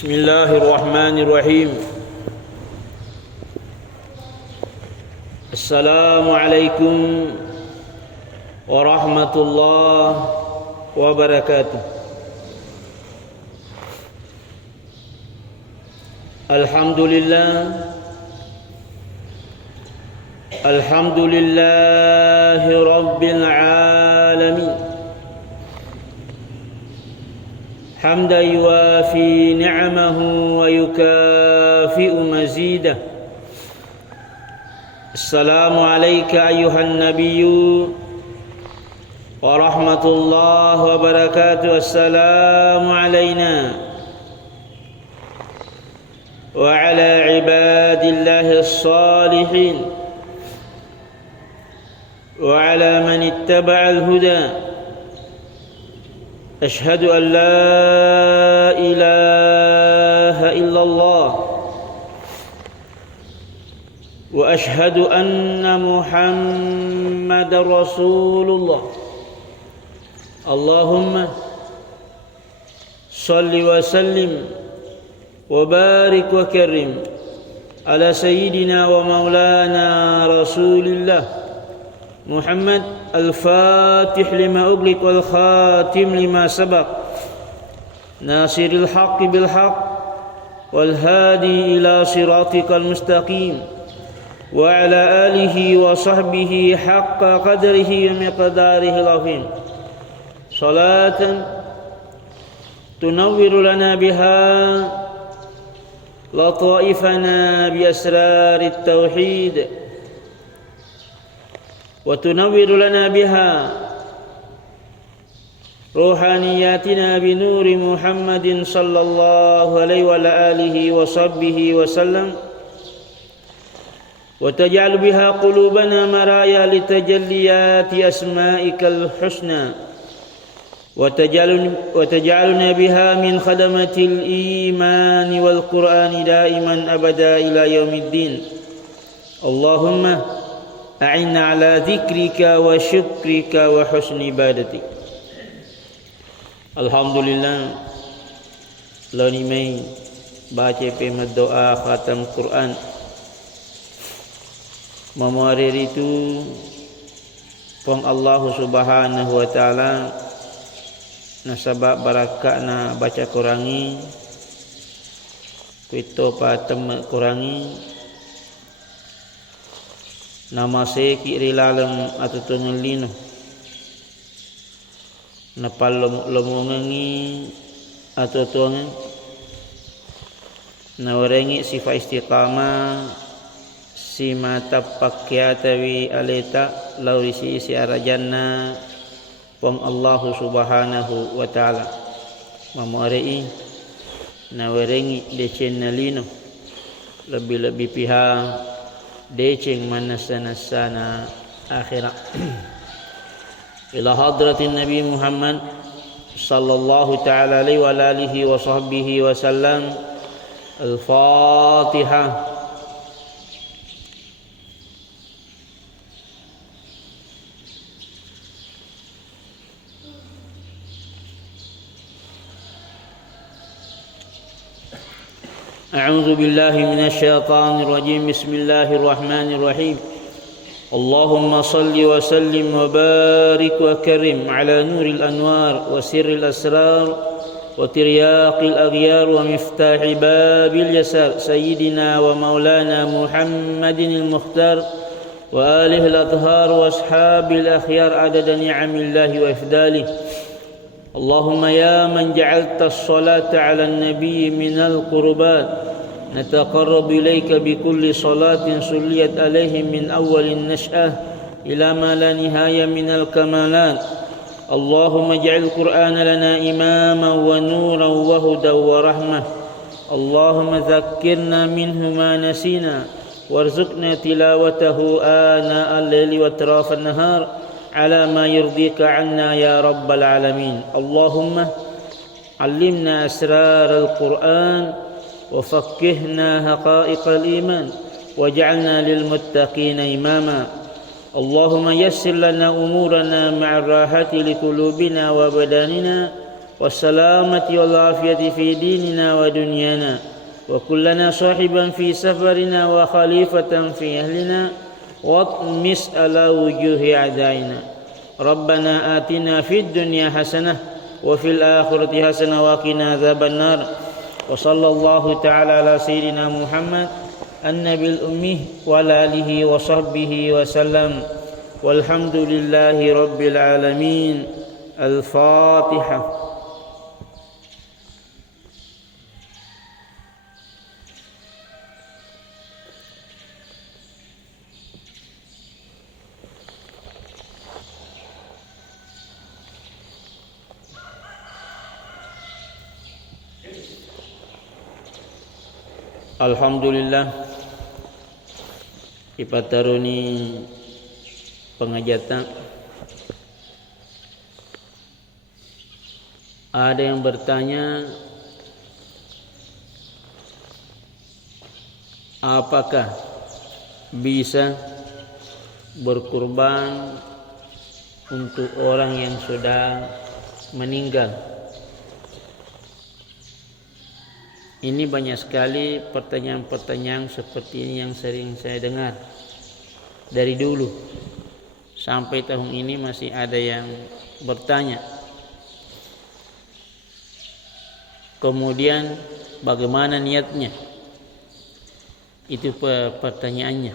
Bismillahirrahmanirrahim. Assalamualaikum warahmatullahi wabarakatuh. Alhamdulillahi rabbil alamin. حمدا يوافي نعمه ويكافئ مزيده. السلام عليك أيها النبي ورحمة الله وبركاته. السلام علينا وعلى عباد الله الصالحين وعلى من اتبع الهدى. أشهد أن لا إله إلا الله وأشهد أن محمد رسول الله. اللهم صل وسلم وبارك وكرم على سيدنا ومولانا رسول الله محمد الفاتح لما أغلق والخاتم لما سبق ناصر الحق بالحق والهادي إلى صراطك المستقيم وعلى آله وصحبه حق قدره ومقداره العظيم. صلاة تنور لنا بها لطائفنا بأسرار التوحيد وتنور لنا بها روحانياتنا بنور محمد صلى الله عليه وعلى آله وصحبه وسلم وتجعل بها قلوبنا مرايا لتجليات أسمائك الحسنى وتجعلنا بها من خدمة الإيمان والقرآن دائما أبدا إلى يوم الدين. اللهم أعنا على ذكرك وشكرك وحسن عبادتك. Alhamdulillah, lani mai baca pemad doa khatam Quran. Memorir itu pang Allah Subhanahu wa taala nasabab barakana baca kurangi kuito patem kurangi nama seki rilalem atau tunulino napal lomongi atau tuangan nawarengi sifat istiqamah si mata pakyatawi aleta laurisi si arajanna pom Allah Subhanahu wa taala mamuarei nawarengi decenalino lebih-lebih pihak deceng manasana akhirat ila hadratin Nabi Muhammad sallallahu ta'ala alaihi wa alihi wa sahbihi wa sallam. Al-Fatihah. أعوذ بالله من الشيطان الرجيم. بسم الله الرحمن الرحيم. اللهم صل وسلم وبارك وكرم على نور الأنوار وسر الأسرار وترياق الأغيار ومفتاح باب اليسار سيدنا ومولانا محمد المختار وآله الأطهار وأصحاب الأخيار عدد نعم الله وإفضاله. اللهم يا من جعلت الصلاة على النبي من القربات نتقرب إليك بكل صلاة صليت عليه من أول النشأة إلى ما لا نهاية من الكمالات. اللهم اجعل القرآن لنا إماما ونورا وهدى ورحمة. اللهم ذكرنا منه ما نسينا وارزقنا تلاوته آناء الليل وأطراف النهار على ما يرضيك عنا يا رب العالمين. اللهم علمنا أسرار القرآن وفقهنا حقائق الإيمان واجعلنا للمتقين إماما. اللهم يسر لنا أمورنا مع الراحة لقلوبنا وبداننا والسلامة والعافية في ديننا ودنيانا وكلنا صاحبا في سفرنا وخليفة في أهلنا واطمس على وجوه أعدائنا ربنا آتنا في الدنيا حسنة وفي الآخرة حسنة وقنا عذاب النار وصلى الله تعالى على سيدنا محمد النبي الأمي وعلى آله وصحبه وسلم والحمد لله رب العالمين. الفاتحة. Alhamdulillah ipataruni pengajatan. Ada yang bertanya, apakah bisa berkurban untuk orang yang sudah meninggal? Ini banyak sekali pertanyaan-pertanyaan seperti ini yang sering saya dengar dari dulu sampai tahun ini masih ada yang bertanya. Kemudian bagaimana niatnya? Itu pertanyaannya.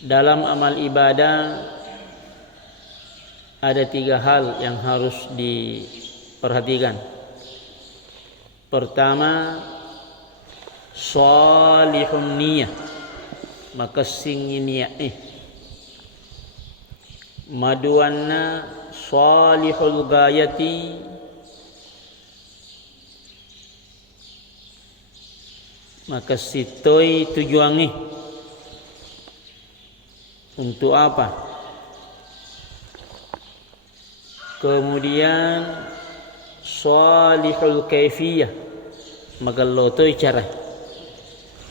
Dalam amal ibadah ada 3 hal yang harus diperhatikan. Pertama, salihun niyah, maka singin niat maduanna salihul gayati, maka sitoi tujuannya untuk apa? Kemudian salihul kaifiyah, maka lotoi cara.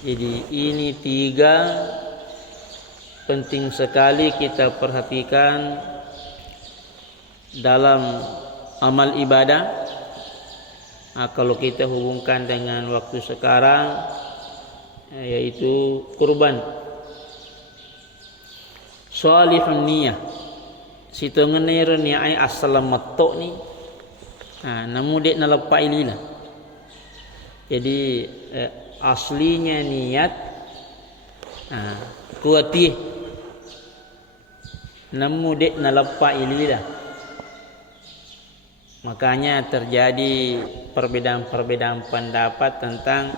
Jadi ini 3 penting sekali kita perhatikan dalam amal ibadah. Kalau kita hubungkan dengan waktu sekarang, yaitu kurban. Salihun niyah, situ ngenero ni ai asal matok ni, namu dek nalepai lila. Jadi aslinya niat kuatih, namu dek nalepai lila. Makanya terjadi perbedaan-perbedaan pendapat tentang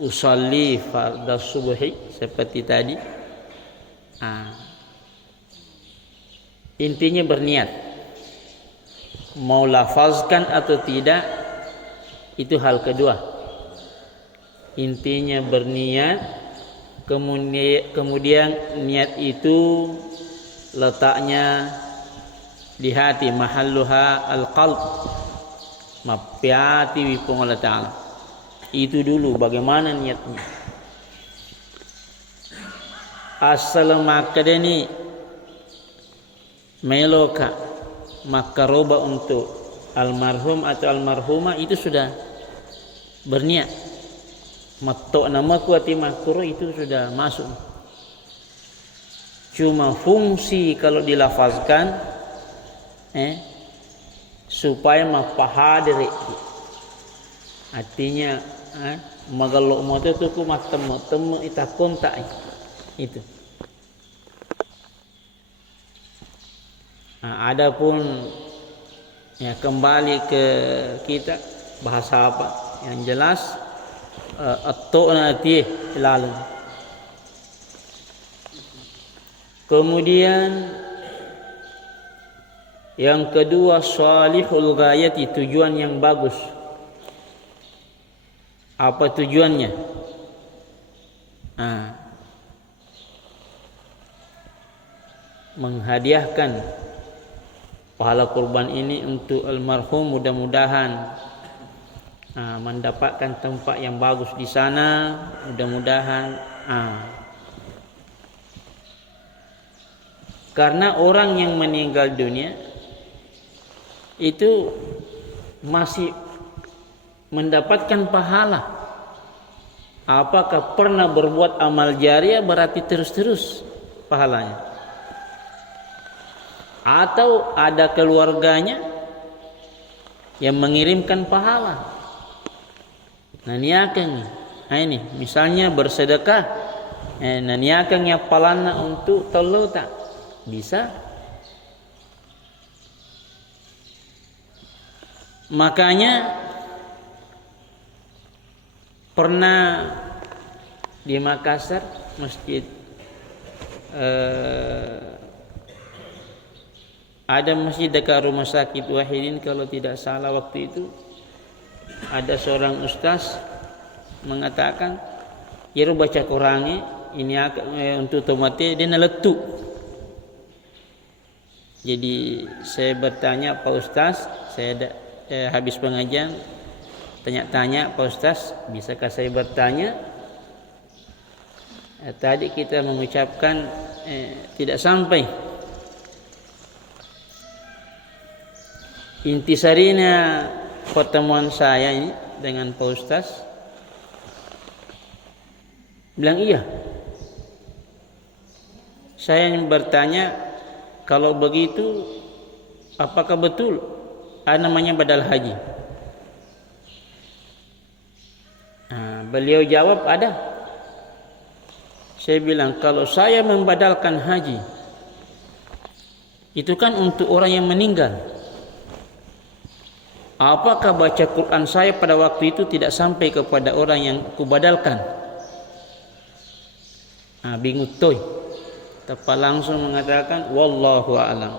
usolli fardhu subuhi seperti tadi. Intinya berniat, mau lafazkan atau tidak itu hal kedua. Intinya berniat, kemudian niat itu letaknya di hati, mahalluha al-qalb, mapiati wipung Allah Ta'ala. Itu dulu bagaimana niatnya. Asal makadeni meloka makaroba untuk almarhum atau almarhumah itu sudah berniat. Matok nama kuati makro itu sudah masuk. Cuma fungsi kalau dilafazkan supaya mapahadir, artinya magalok moto tu ku matemu ita kontak itu. Adapun kembali ke kita bahasa apa yang jelas at-tu'na atih lalu. Kemudian yang kedua salihul ghayati, tujuan yang bagus. Apa tujuannya? Menghadiahkan pahala kurban ini untuk almarhum, mudah-mudahan mendapatkan tempat yang bagus di sana, mudah-mudahan Karena orang yang meninggal dunia itu masih mendapatkan pahala. Apakah pernah berbuat amal jariah berarti terus-terus pahalanya. Atau ada keluarganya yang mengirimkan pahala. Nah ini misalnya bersedekah, niakannya palana untuk tolota bisa. Makanya pernah di Makassar masjid ada masjid dekat rumah sakit Wahidin kalau tidak salah waktu itu ada seorang ustaz mengatakan ya baca Quran ini untuk tomate dia naletu. Jadi saya bertanya Pak Ustaz, saya habis pengajian tanya-tanya Pak Ustaz, bisakah saya bertanya? Tadi kita mengucapkan tidak sampai. Intisarinya pertemuan saya ini dengan Pak Ustaz bilang iya. Saya bertanya kalau begitu apakah betul ada namanya badal haji? Beliau jawab ada. Saya bilang kalau saya membadalkan haji itu kan untuk orang yang meninggal. Apakah baca Quran saya pada waktu itu tidak sampai kepada orang yang kubadalkan? Bingung toy. Tepat langsung mengatakan wallahu a'lam.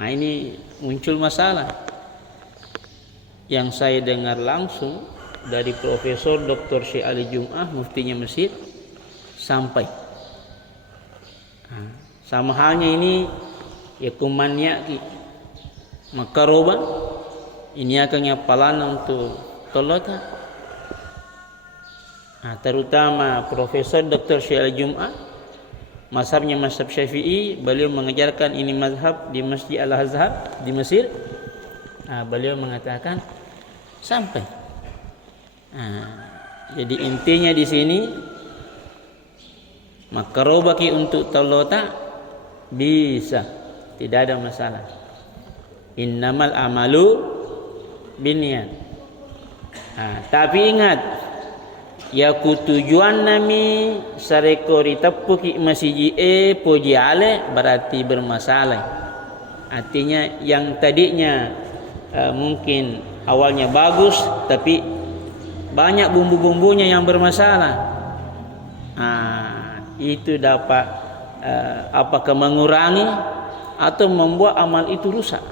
Ini muncul masalah. Yang saya dengar langsung dari Profesor Dr. Syekh Ali Jum'ah, muftinya Mesir, sampai. Sama halnya ini ya kumannya makaroban ini akan palana untuk tolota. Terutama Profesor Dr. Syekh Ali Jum'ah, mazhabnya mazhab Syafi'i, beliau mengajarkan ini mazhab di Masjid Al-Azhar di Mesir. Beliau mengatakan sampai. Jadi intinya di sini makarobaki untuk tolota bisa, tidak ada masalah. Innamal amalu binniyat. Tapi ingat, ya tujuan nami sarekori tepuki masiji poji ale berarti bermasalah. Artinya yang tadinya mungkin awalnya bagus tapi banyak bumbu-bumbunya yang bermasalah. Itu dapat apakah mengurangi atau membuat amal itu rusak.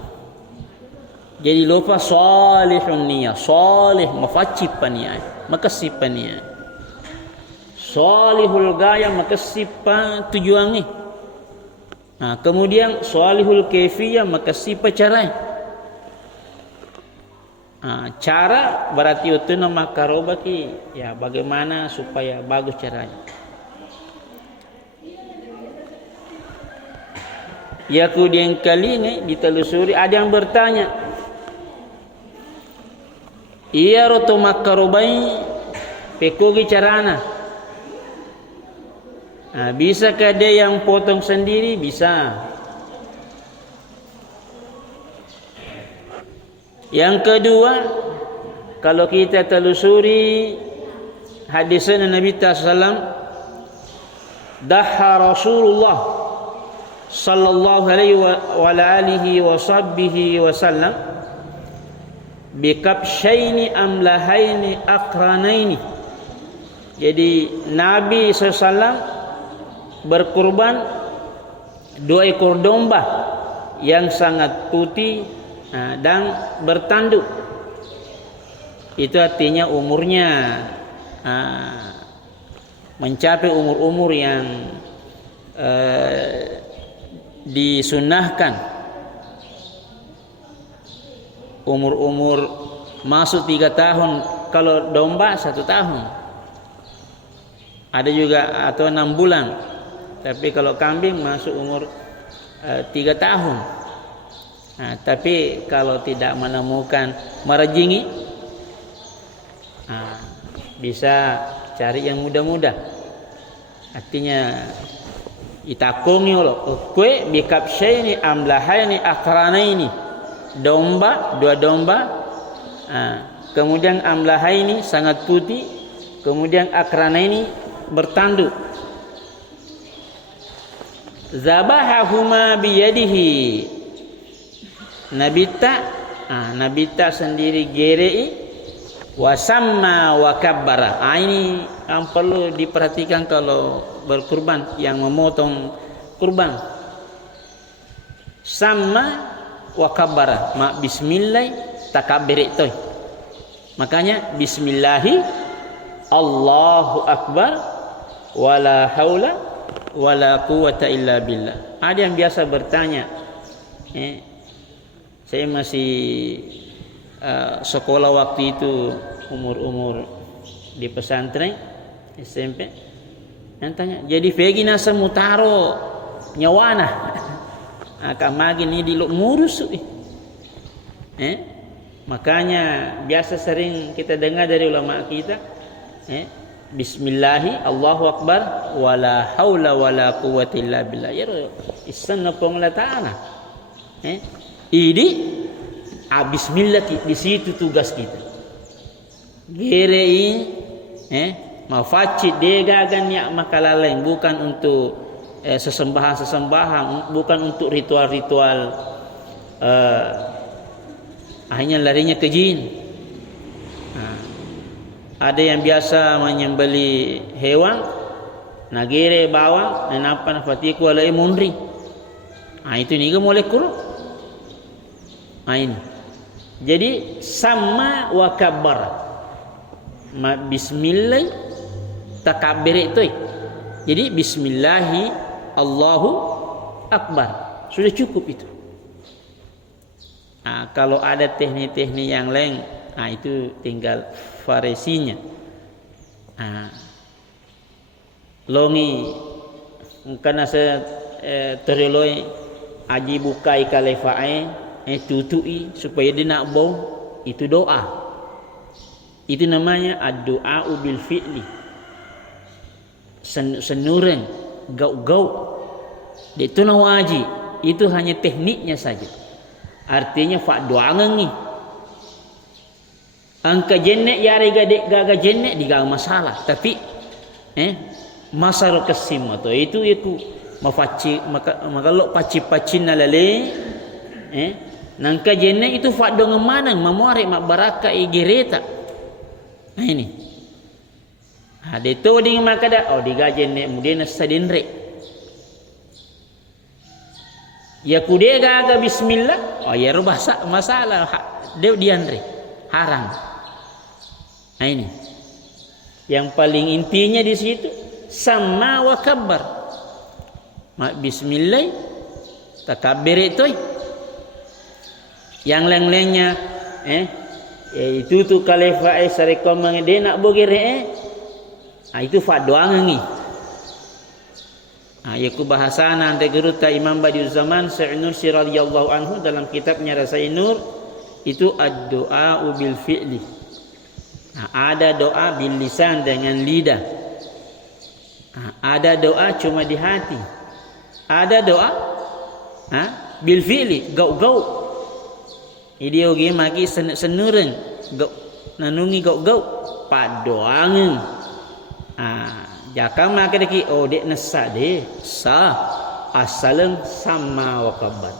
Jadi lupa salihun niyah, salih mafacipan niat, makasipan niat. Salihul gaya makasipan tujuan ni. Kemudian salihul kaifiyah makasipan cara. Cara berarti itu nama karobaki, ya bagaimana supaya bagus caranya. Ya kemudian kali ini ditelusuri ada yang bertanya, iya roto makarobai pekogi carana. Bisakah dia yang potong sendiri? Bisa. Yang kedua, kalau kita telusuri hadisnya Nabi SAW, daha Rasulullah sallallahu alaihi wasallam bikabshaini amlahaini akranaini. Jadi Nabi SAW berkurban 2 ekor domba yang sangat putih dan bertanduk. Itu artinya umurnya mencapai umur-umur yang disunnahkan. Umur-umur masuk 3 tahun, kalau domba 1 tahun. Ada juga atau 6 bulan. Tapi kalau kambing masuk umur 3 tahun. Tapi kalau tidak menemukan marajingi, bisa cari yang muda-muda. Artinya itakungi lo kue bikabsyaini amlahaini akranaini, dua domba, kemudian amlahaini sangat putih, kemudian akranaini bertanduk. Zabahahuma biyadihi, Nabita sendiri gerei, wasamma wa kabbara. Ini yang perlu diperhatikan kalau berkurban, yang memotong kurban. Sama wa kabbara, bismillah takabir itu. Makanya bismillahi Allahu akbar wala haula wala quwata illa billah. Ada yang biasa bertanya, saya masih sekolah waktu itu, umur di pesantren SMP, yang tanya, jadi pegi nasa mutaro nyawana kamagi ni di murus. Makanya biasa sering kita dengar dari ulama kita, bismillahi Allahu akbar wala haula wala quwwata illa billah. Ya isanna pongla ta'ala. Ini bismillah, di situ tugas kita. Gerei mafaci degagan ya makalalain, bukan untuk sesembahan, bukan untuk ritual-ritual hanya larinya ke jin. Ada yang biasa menyembeli hewan, nagere bawang, nampak fatiku alai munri. Itu ni ke boleh kurang. Ini. Jadi sama wa kabbar. Bismillah takabir itu. Jadi bismillahi Allahu akbar. Sudah cukup itu. Kalau ada teknik-teknik yang lain, itu tinggal variasinya. Longi karena saya terloi aji bukai kalefae tutui supaya dia nak bau, itu doa. Itu namanya ad-du'a bil fi'li. Senuran gau-gau. Itu nawaji. Itu hanya tekniknya saja. Artinya fa doa ngi. Angka jenek ya gaga jenek diga masalah. Tapi masar kesim atau itu mafaci maka lo paci-pacin lale nangka jenek itu fa do ngemanan mamore mak baraka igereta. Ini. Itu ding makada diga jenek kemudian sadinre. Ya kudega aga bismillah. Ya rubah masalah dia dianre. Haram. Ini. Yang paling intinya di situ sama wa kabbar. Bismillah takabir itu. Yang lain-lainnya itu tu kalefa sarekom mangde nak bogere itu fa doang ngi. Yaku bahasana ante guru ta Imam Badiul Zaman Sa'inur radhiyallahu anhu dalam kitabnya Rasain Nur itu ad-du'a bil fi'li. Ada doa bil lisan dengan lidah. Ada doa cuma di hati. Ada doa bil fi'li, gau-gau. Ideogi magi senureng gau nanungi gau-gau padoang. Jaka maka deki dek nasa de sa asalem sama wa kabbar.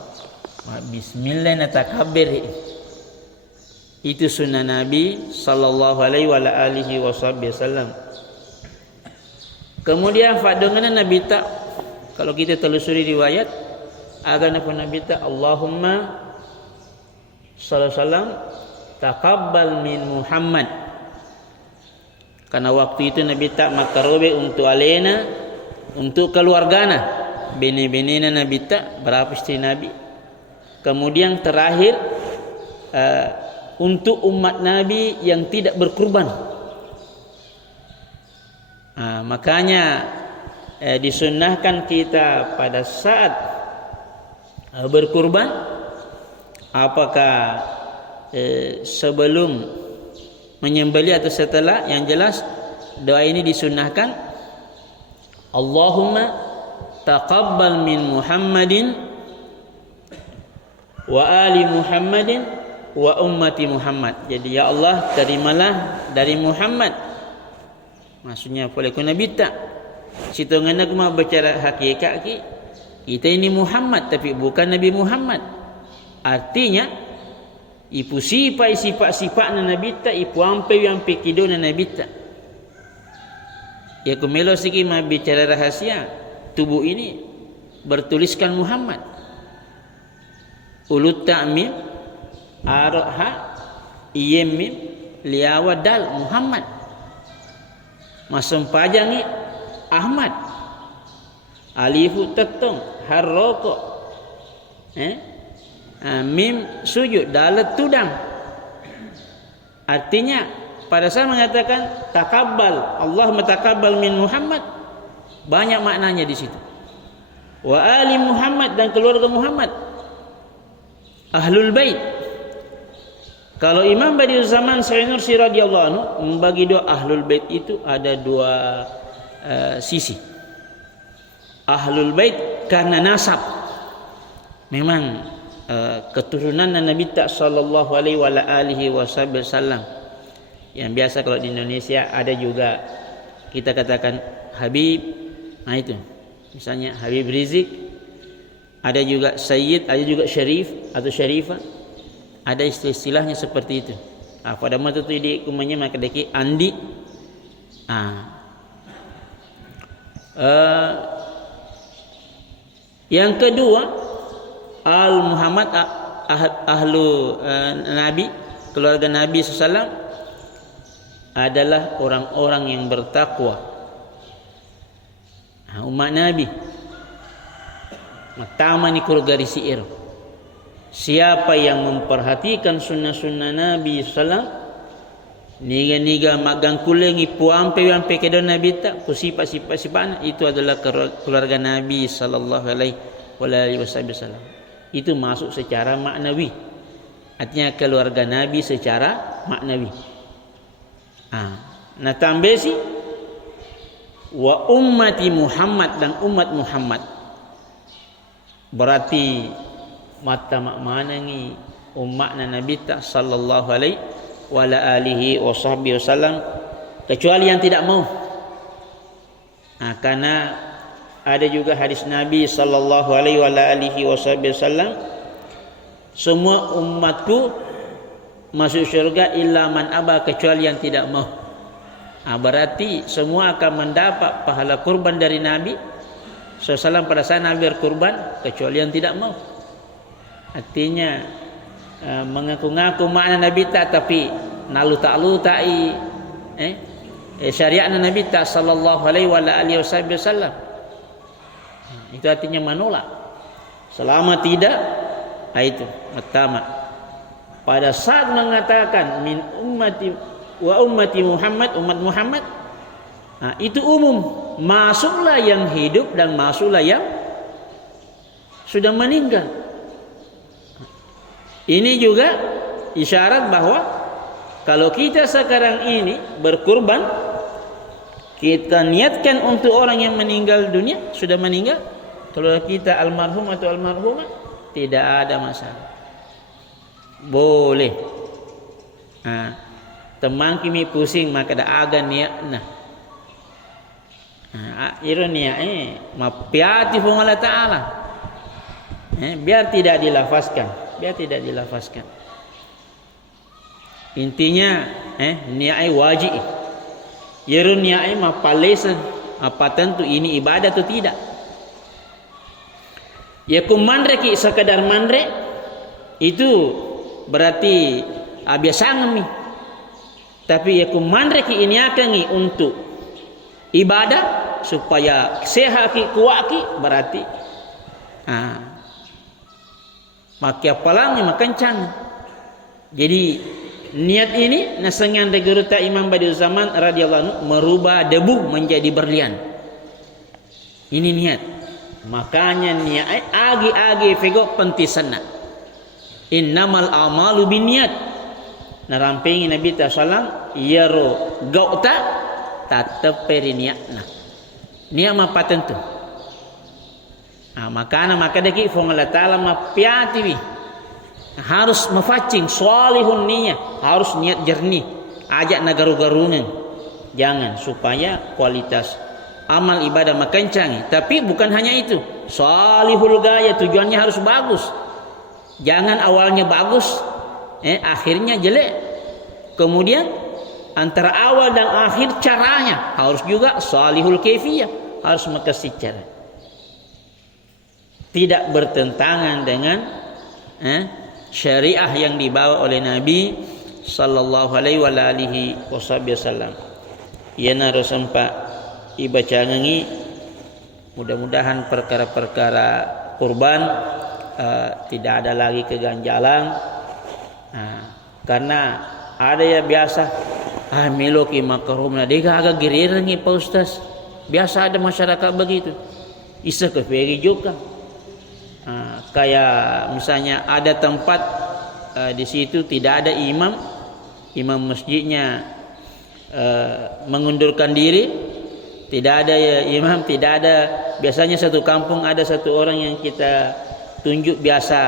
Bismillah natakabir. Itu sunnah Nabi sallallahu alaihi wa alihi wasallam. Kemudian fadongan Nabi tak, kalau kita telusuri riwayat agak Nabi tak Allahumma sallallahu alaihi wasallam taqabbal min Muhammad. Karena waktu itu Nabi tak makarobe untuk alena, untuk keluargana, bini-binina Nabi tak, berapa istri Nabi. Kemudian terakhir untuk umat Nabi yang tidak berkurban. Makanya disunnahkan kita pada saat berkurban, apakah sebelum menyembelih atau setelah? Yang jelas doa ini disunnahkan, Allahumma taqabbal min Muhammadin wa ali Muhammadin wa ummati Muhammad. Jadi ya Allah, terimalah dari Muhammad. Maksudnya boleh ku nabi tak. Situ ngana ku mau bicara hakikat kita ini Muhammad tapi bukan Nabi Muhammad. Artinya ipu sifat-sifat nabi tak, ipu ampe yang pikido nabi tak. Ya ku melo sikit mau bicara rahasia. Tubuh ini bertuliskan Muhammad. Ulut ta'mim arha iyemim liawa dal Muhammad. Masum pajangi Ahmad. Alifu tetong harroko. Mim sujud dalat tudang. Artinya pada saat mengatakan takabbal, Allah mentakabbal min Muhammad, banyak maknanya di situ. Wa ali Muhammad, dan keluarga Muhammad, ahlul bait. Kalau Imam Badiuzzamān Syaikh Nursi radhiyallahu anhu membagi doa ahlul bait itu ada dua sisi. Ahlul bait karena nasab, memang keturunan Nabi tak sallallahu alaihi wasallam. Yang biasa kalau di Indonesia ada juga kita katakan Habib, nah itu misalnya Habib Rizik, ada juga Sayyid, ada juga Syarif atau Syarifah, ada istilahnya seperti itu. Pada masa itu di kumanya maka deki Andi. Yang kedua, Al Muhammad, ahlu Nabi, keluarga Nabi SAW adalah orang-orang yang bertakwa. Umat Nabi pertama ni keluarga Risi'ir. Siapa yang memperhatikan sunnah-sunnah Nabi SAW, niga-niga magang kulengi puampe yang pekedon Nabi tak sifat-sifat itu adalah keluarga Nabi sallallahu alaihi wasallam. Itu masuk secara maknawi. Artinya keluarga Nabi secara maknawi. Nah tambah si wa ummati Muhammad, dan umat Muhammad. Berarti mata makna ni umat Nabi tak sallallahu alaihi wasallam, kecuali yang tidak mau. Karena ada juga hadis Nabi sallallahu alaihi wasallam, semua umatku masuk syurga illa man aba, kecuali yang tidak mau. Berarti semua akan mendapat pahala kurban dari Nabi SAW pada saat Nabi berkurban, kecuali yang tidak mau. Artinya mengaku-ngaku makna Nabi tak, tapi nalu-ta'lu-ta'i syariat Nabi tak sallallahu alaihi wasallam. Itu artinya menolak. Selama tidak, itu pertama. Pada saat mengatakan min ummati wa ummati Muhammad, umat Muhammad, itu umum, masuklah yang hidup dan masuklah yang sudah meninggal. Ini juga isyarat bahwa kalau kita sekarang ini berkurban, kita niatkan untuk orang yang meninggal dunia, sudah meninggal, kalau kita almarhum atau almarhumah, tidak ada masalah. Boleh. Teman kimi pusing maka dah aga niat nah. Ironia mapiati pun Allah Ta'ala. Biar tidak dilafazkan. Intinya niat wajib. Ironia mapalesan apa tentu ini ibadah atau tidak. Ya kumandre ki sekadar mandre itu berarti biasa ngemi. Tapi ya kumandre ki ini akan untuk ibadah supaya sehat ki kuat ki, berarti maka palang makencang. Jadi niat ini nasengan regurita Imam Badiuzzamān radhiyallahu anhu merubah debu menjadi berlian. Ini niat. Makanya niat agi-agi fego pentisana. Innamal a'malu binniat. Narampingi Nabi sallallahu yaro gauta tateperi niatna. Niat ma patentu. Maka deki fong Allah Ta'ala mapiati wi. Harus mafacing salihun niat, harus niat jernih. Ajak nagaru-garungan. Jangan supaya kualitas amal ibadah makencangi. Tapi bukan hanya itu. Salihul gaya, tujuannya harus bagus. Jangan awalnya bagus, akhirnya jelek. Kemudian antara awal dan akhir caranya harus juga salihul kaifiyah, harus makasih cara. Tidak bertentangan dengan syariah yang dibawa oleh Nabi sallallahu alaihi wasallam. Iana rosampa ibaca ngangi, mudah-mudahan perkara-perkara kurban tidak ada lagi keganjalan. Karena ada ya biasa meloki makarumna dega agak girirangi Pak Ustaz. Biasa ada masyarakat begitu. Isa kepegi juga. Kayak misalnya ada tempat di situ tidak ada imam masjidnya mengundurkan diri, tidak ada ya imam, tidak ada. Biasanya satu kampung ada satu orang yang kita tunjuk biasa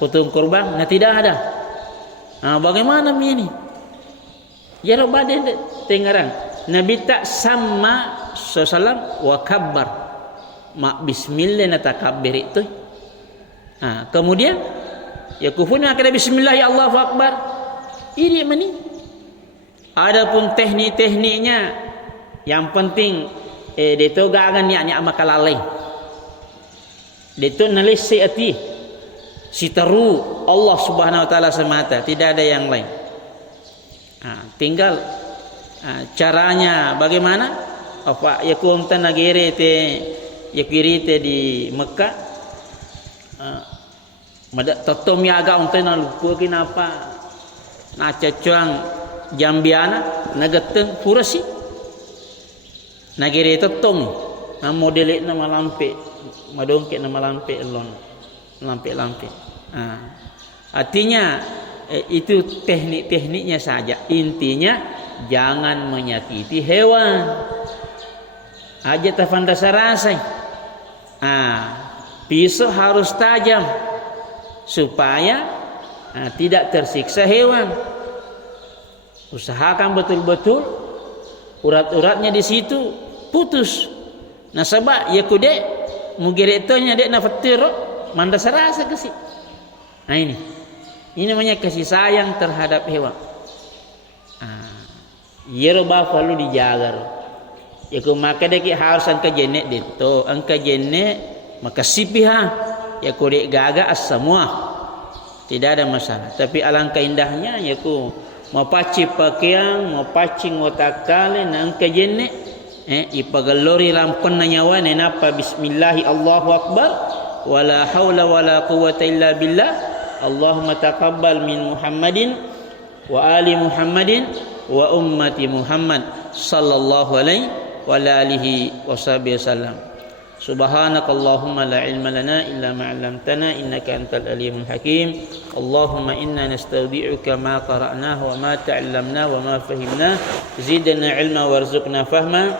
potong kurban, tidak ada. Bagaimana ini? Ya Rabbana tengarang Nabi tak sama sallallahu wa kabbar mak bismillah natakabbir itu. Kemudian ya kufuna kada bismillah ya Allahu akbar. Ini mani. Adapun tekniknya yang penting deto gagan niat makalalai. Deto nalisi ati sitaru Allah Subhanahu wa taala semata, tidak ada yang lain. Tinggal caranya bagaimana? Apa ya kunta nagere te ya kirite di Mekah. Madak totom ya agak unta na lupa kenapa. Na cacuang jambiana nagateng purasi. Nagere totom na modelik na malampe, madongke na malampe elon. Lampe. Artinya itu teknik-tekniknya saja. Intinya jangan menyakiti hewan. Aja tafanda sarasai. Pisau harus tajam supaya tidak tersiksa hewan. Usahakan betul-betul urat-uratnya di situ putus. Nah sebab ya kude mugiretanya dek na fatir manda sarasa kasih. Ini namanya kasih sayang terhadap hewan. Yeroba perlu dijaga. Yaku maka deki harus angka jenek dito, angka jenek maka sipiha. Yaku dek gaga as semua. Tidak ada masalah. Tapi alangkah indahnya yaku mau paci pakaian, mau paci ngotakale angka jenek. Ipagalori rampen nyawa nenapa bismillahi Allahu akbar. Wala haula wala quwwata illa billah. Allahumma taqabbal min Muhammadin wa ali Muhammadin wa ummati Muhammad sallallahu alaihi wa alihi wasallam. Subhanakallahumma la ilma lana illa ma 'allamtana innaka antal alimul hakim. Allahumma inna nastawdi'uka ma qara'nahu wa ma ta'allamna wa ma fahimna. Zidna ilma warzuqna fahma.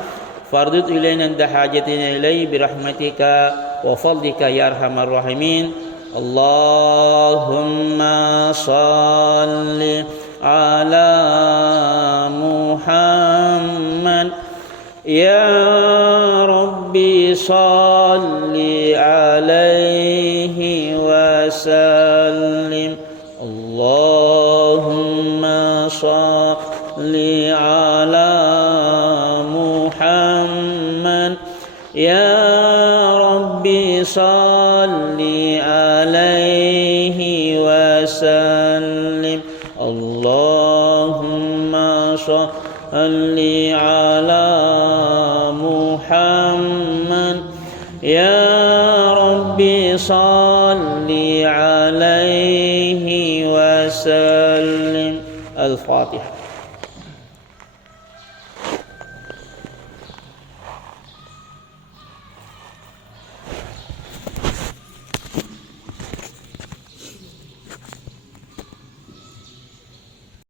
Fardud ilayna hajatina ilayhi birahmatika wa fadlika ya arhamar rahimin. Allahumma salli ala Muhammad ya Rabbi salli alaihi wa sallim. Allahumma salli ala Muhammad ya Rabbi salli alaihi wa sallim. Allahumma salli ala Muhammad ya Rabbi salli alaihi wa sallim. Al-Fatihah.